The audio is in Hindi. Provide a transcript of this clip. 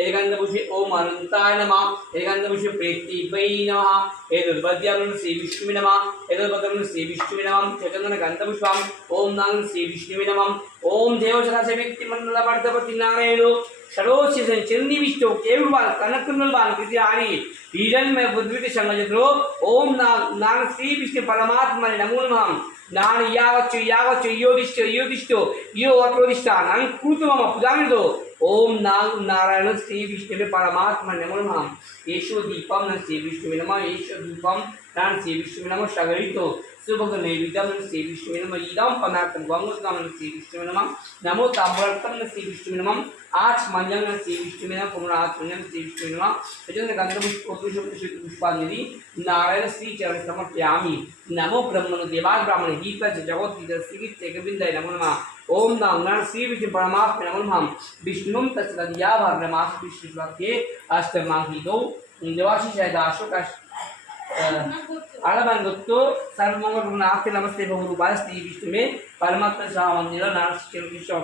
एकांतपुष्पे ओम अनंताय नमः एकांतपुष्पे प्रेतिवै नमः एतद्वद्यानं श्री विष्णुवे नमः एतद्वद्यानं श्री विष्णुवे नमः चतुर्दन गंधपुष्पम ओम नाम श्री विष्णुवे नमः ओम देवचराचर व्यक्ति मंडल मर्दपति नारायणो षडोचितन चंदी विष्णु केवलवान कनकनुलवान कृति आरी ईरन में बुद्धिविद संगजत्रो ओम नाम श्री विष्णु परमात्मा नमो नमः नान यावच्चु योगिष्ठो यो अत्रोदिष्टा नान कृतमम पुजानिदो ओम नारायण श्री विष्णु परमात्मा नमो नमः येषु दीपम न श्री विष्णु नमः येषु दीपम नान श्री विष्णु नमः सगरितो सुभग नैवेद्यम श्री विष्णु नमः इदम पदार्थम गंगोत्तम श्री विष्णु नमः नमो ताम्बरतम श्री विष्णु नमः आठ मंजन श्री विष्णु नमः पुनरात मंजन श्री विष्णु नमः यजन गंधपुष्पांजलि नारायण श्री चरण समर्पयामि नमो ब्रह्मणो देवाद ब्राह्मण गीता जगत श्री गोविंदाय नमो नमः ओम नारायण श्री विष्णु परमात्मा नमो नमः विष्णुम तत्सदिया भद्रमास विष्णुवाक्ये अष्टमाहिदो देवाशीष अशोक अलबंगुत्तो सर्वमंगल नास्ति नमस्ते बहुरूपाय श्री विष्णु में परमात्मा स्वाहा मंदिर नारायण श्री विष्णु